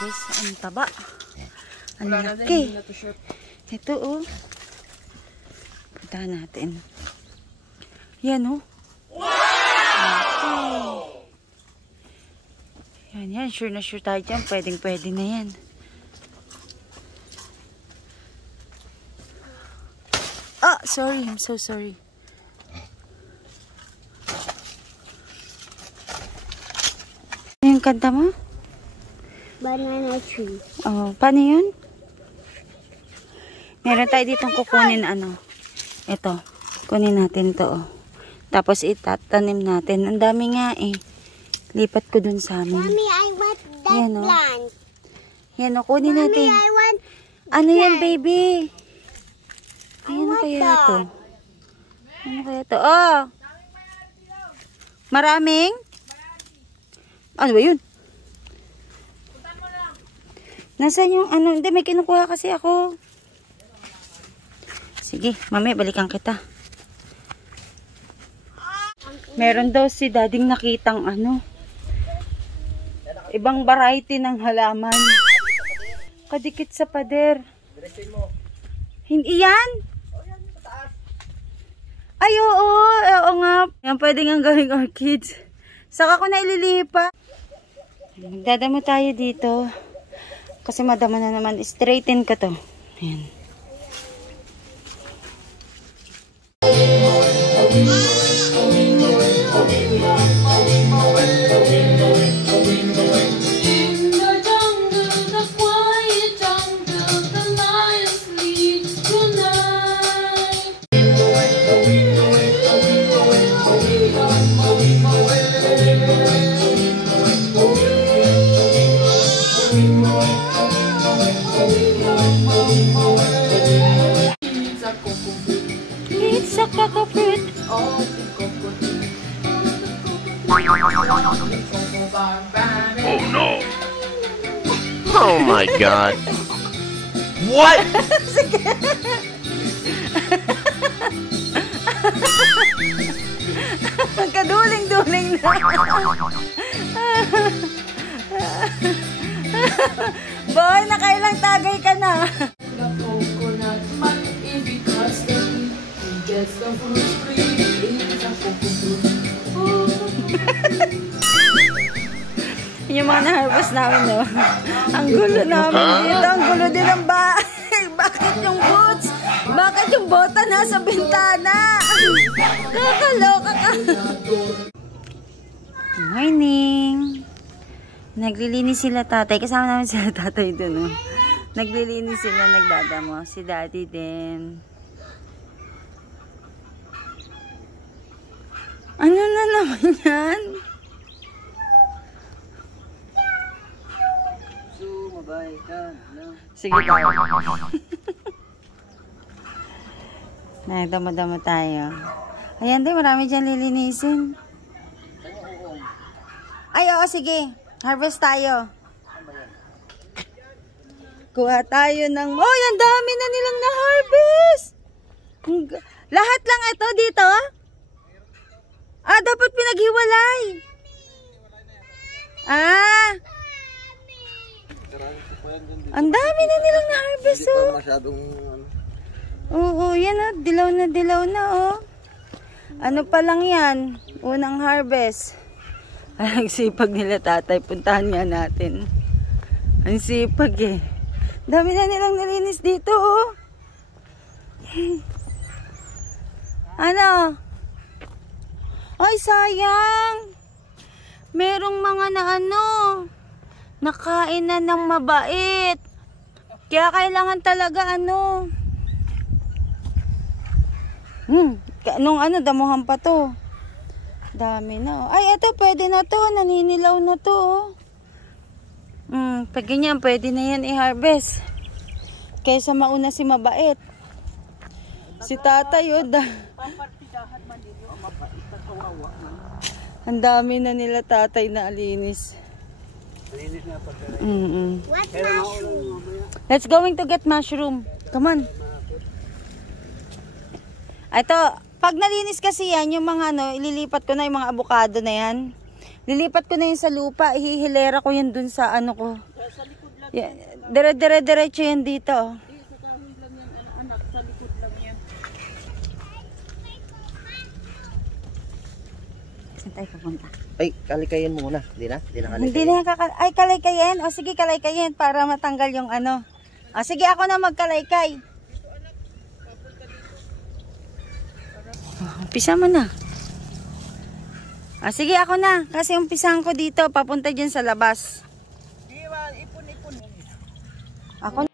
guys. Ang taba. Ang laki. Ito oh. Puntahan natin. Yan oh. Wow! Yan. Sure na sure tayo dyan. Pwede na yan. Ah, sorry. I'm so sorry. Ano yung kanta mo? Banana tree. Oh, paano yun? Meron tayo ditong kukunin ano. Ito. Kunin natin to oh. Tapos itatanim natin. Ang dami nga eh. Lipat ko dun sa amin. Mommy, I want that yan, oh. plant. Yan oh, kunin natin. Mommy, I want ano yan baby? Ano want kaya that. to? Ano kaya to? Oh! Maraming? Ano ba yun? Nasaan yung ano? Hindi, may kinukuha kasi ako. Sige, mami, balikan kita. Meron daw si dading nakitang ano. Ibang variety ng halaman. Kadikit sa pader. Hindi yan? Ay, oo nga. Yan pwede nga gawing orchids. Saka ko na ililipa. Magdadamo tayo dito. Kasi madama na naman. Straighten ko to. Ayan. It's a cocoa fruit. Oh no! Oh my god! What? Kaduling-duling na. Boy, nakailang tagay ka na. The coconut man is because he gets the fruit free. It's a coconut fruit. Yung mga na-harvest namin, no? Ang gulo namin dito. Ang gulo din ng bahay. Bakit yung boots? Bakit yung bota nasa bintana? Kakaloka ka. Morning. Naglilinis sila tatay. Kasama namin sila tatay dun, no? Naglilinis sila, nagdadamo. Si daddy din. Ano na naman yan? Sige tayo. Nagdamo-damo tayo. Ayan din, marami dyan lilinisin. Ay, oo, sige. Harvest tayo. Kuha tayo ng... Oh, yan dami na nilang na-harvest. Lahat lang ito dito? Ah, dapat pinaghiwalay. Ah. Ang dami na nilang na-harvest, oh. Oo, yan, oh. Dilaw na, oh. Ano pa lang yan? Unang harvest. Ang sipag nila tatay. Puntahan nga natin. Ang sipag, eh. Dami na nilang nalinis dito, oh. Ano? Ay, sayang. Merong mga na ano, nakain na ng mabait. Kaya kailangan talaga ano. Nung ano, damuhan pa to. Dami na. Ay, ito, pwede na to. Naninilaw na to. Pag ganyan, pwede na yan i-harvest. Kaysa mauna si mabait. Si tatay, oh. Ang dami na nila tatay na alinis. What mushroom? Let's going to get mushroom. Come on. Ito, pag nalinis kasi yan, yung mga ano, ililipat ko na yung mga avocado na yan. Lilipat ko na yun sa lupa, ihihilera ko yan dun sa ano ko. Diretso yan dito. Saan tayo pupunta? Ay, kalikayin mo muna. Hindi na kalikayin. Hindi na ay, kalaykayin. O sige, kalaykayin para matanggal yung ano. O sige, ako na magkalaykay. Umpisa mo na. O sige, ako na. Kasi umpisahan ko dito. Papunta dyan sa labas. Ipon. Ako na.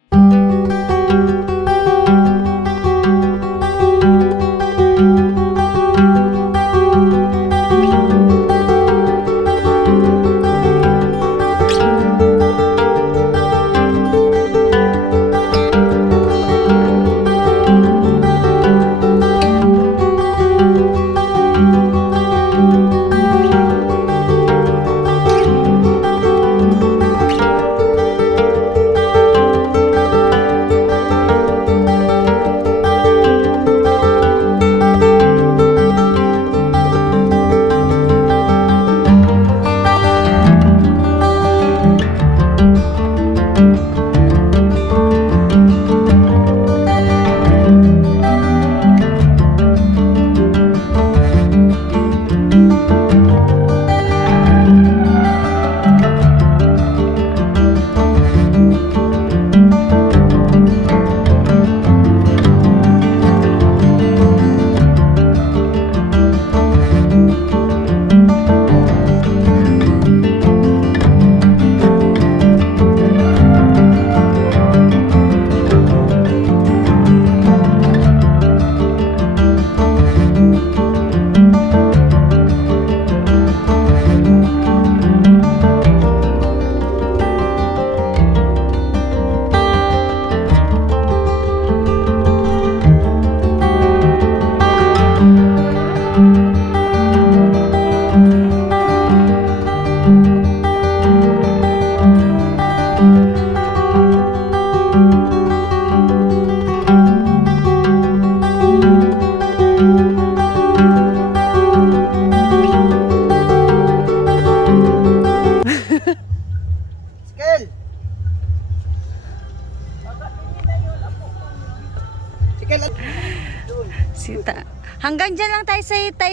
Hanggang dyan lang tayo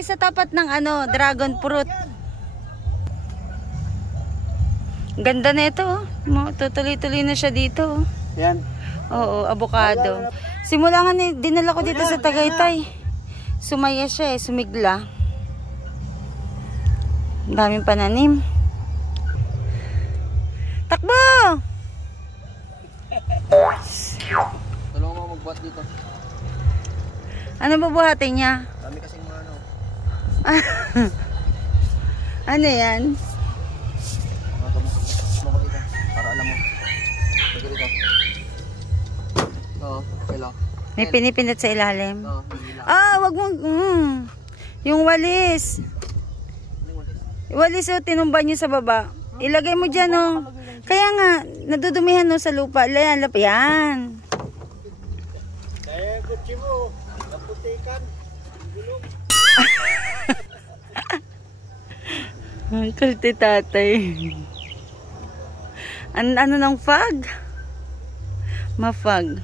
sa tapat ng ano, dragon fruit. Ganda na ito. Tutuloy-tuloy na siya dito. Yan. Oo, avocado. Simula nga dinala ko dito sa Tagaytay. Sumaya siya sumigla. Daming pananim. Takbo! Tulungan mo magbuhat dito. Ano bubuhatin niya? Dami kasing mga ano. Ano yan? Mga gamot mo dito. Para alam mo. Sige dito. Oo, hello. May pinipindot sa ilalim. Oo, wag mo. Yung walis. Walis tinumba niyo sa baba. Ilagay mo dyan Kaya nga, nadudumihan sa lupa. Yan. Kaya kutsi mo. Naputikan. Gulong. Ang kulte tatay. Ano ng fog? Mafog.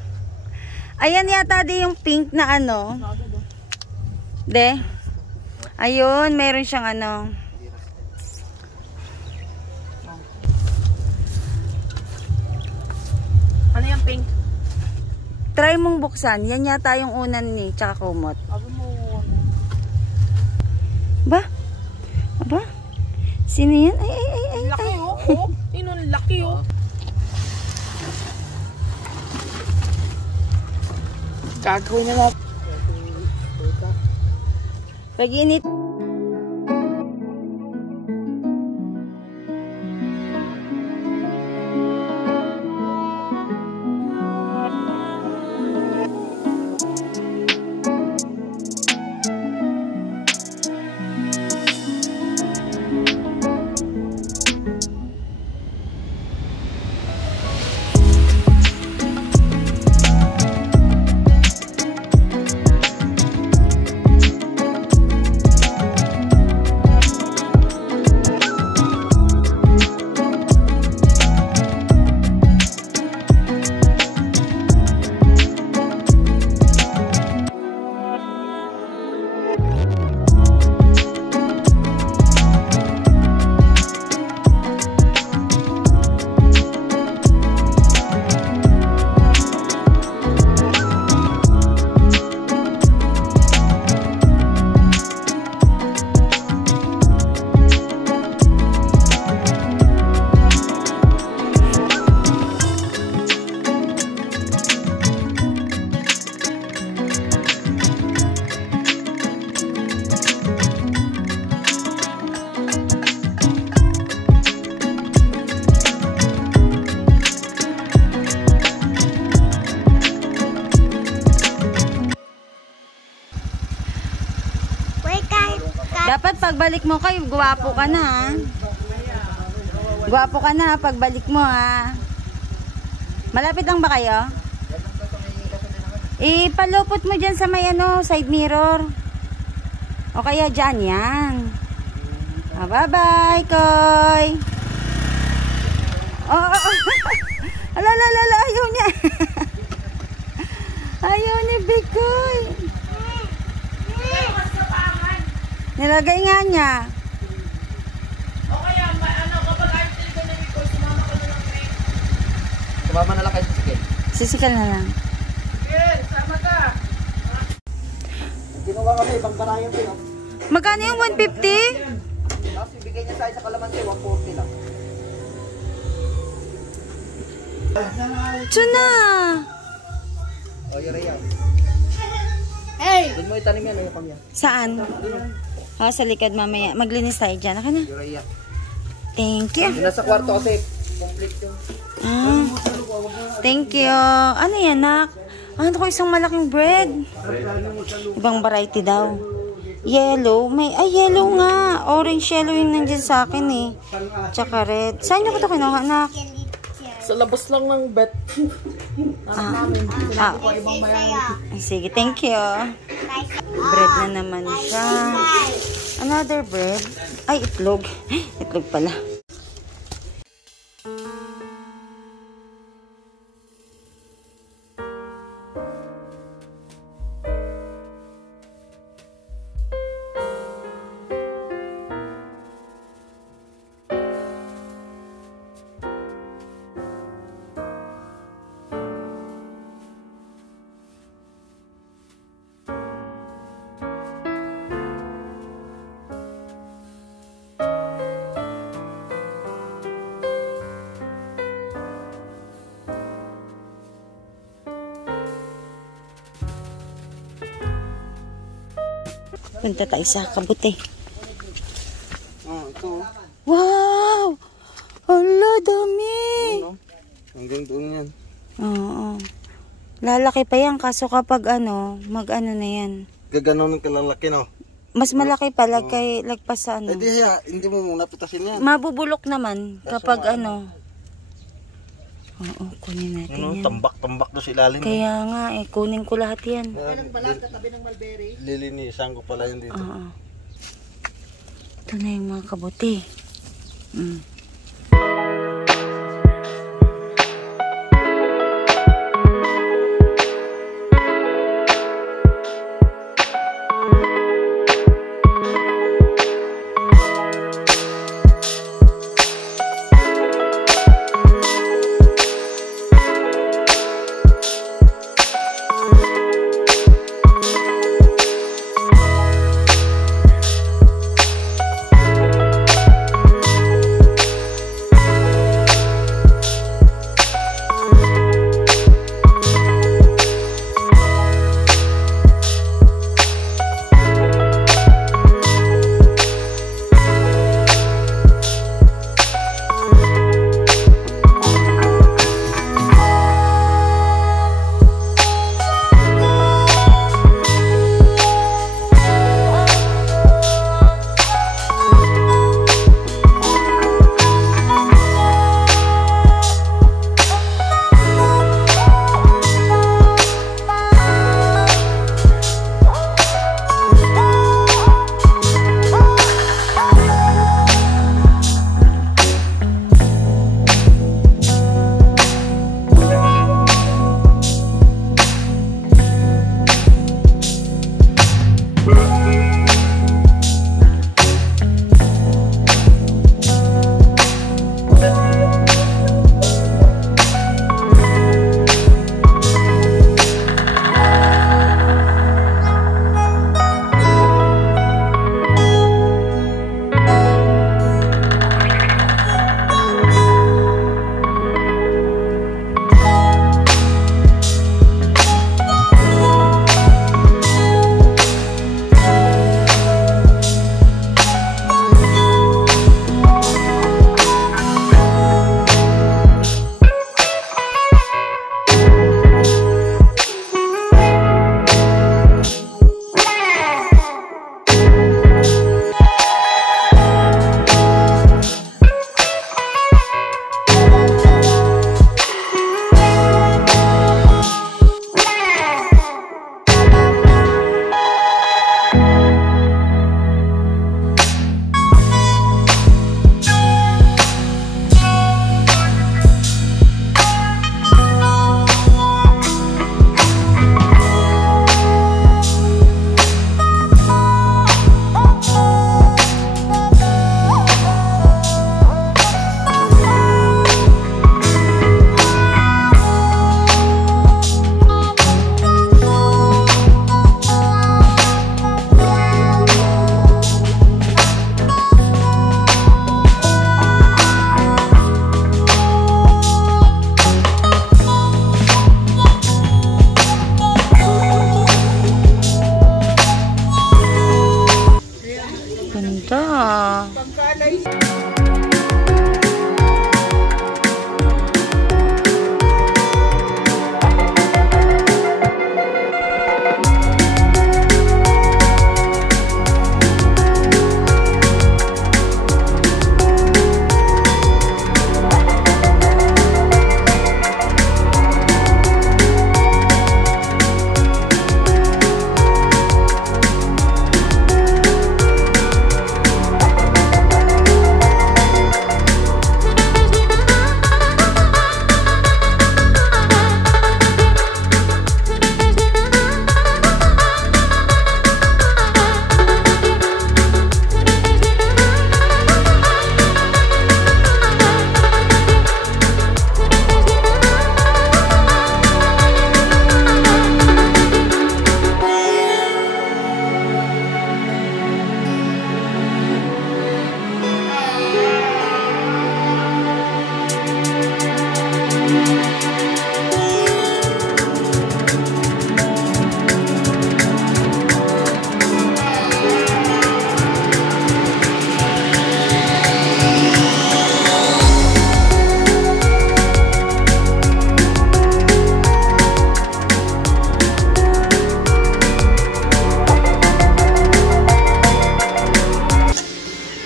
Ayan yata yung pink na ano. De. Ayun, meron siyang ano. Ano yung pink? Try mong buksan. Yan yata yung unan ni tsaka kumot. Sabi mo. Ba? Aba? Sino yan? Ay. Laki oh. Inong laki oh. Gagawin na natin. Pag-init. Dapat pagbalik mo kayo, guwapo ka na ha. Guwapo ka na pagbalik mo ha. Malapit lang ba kayo? Ipalupot mo dyan sa may ano, side mirror. O kaya dyan, yan. Bye-bye, Koy. Oh. Alalala, ayaw niya. Ayaw ni Bikoy. Nilagay nga niya. O kaya, ano, kapag ayaw talaga na Bikoy, sumama ka na lang rin. Sumama na lang kayo sa sikil. Sisikal na lang. Sige, sama ka. Kinuha kami, ibang barayan din. Magkano yung 150? Tapos ibigay niya sa kalamansi, 140 lang. Tuna! O, yun yan. Hey! Doon mo itanim yan, ayoko niya. Saan? Sa likod mamaya. Maglinis tayo dyan. Aka na. Yun yan. Thank you. Yung nasa kwarto kasi, complete yung... Thank you. Ano yan, nak? Ano ko isang malaking bread? Ibang variety daw. Yellow. Yellow nga. Orange yellow yung nandyan sa akin eh. Tsaka red. Saan nyo ko ito kinuha, nak? Sa labas lang ng bet. Ay, sige, thank you. Bread na naman siya. Another bread. Ay, itlog. Itlog pala. Punta tayo sa kabuti. Ito. Wow! Hala, dami! Ano? Hanggang doon yan. Oo. Lalaki pa yan, kaso kapag mag-ano na yan. Gaganon ng kalalaki, no? Mas malaki pa, lagpas sa ano. Hindi mo muna pitasin yan. Mabubulok naman kapag Oo, kunin natin yan. Tambak-tambak doon sa ilalim. Kaya nga, kunin ko lahat yan. Lilinisan ko pala yun dito. Oo. Ito na yung mga kabuti. ganda.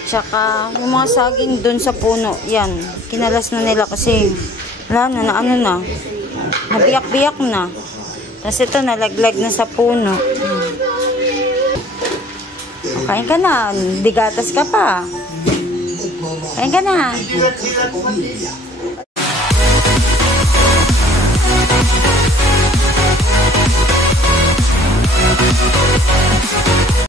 Tsaka, yung mga saging dun sa puno, yan, kinalas na nila kasi, wala na, ano na, nabiyak-biyak na. Tapos ito, nalaglag na sa puno. Kain ka na, digatas ka pa. Kain ka na.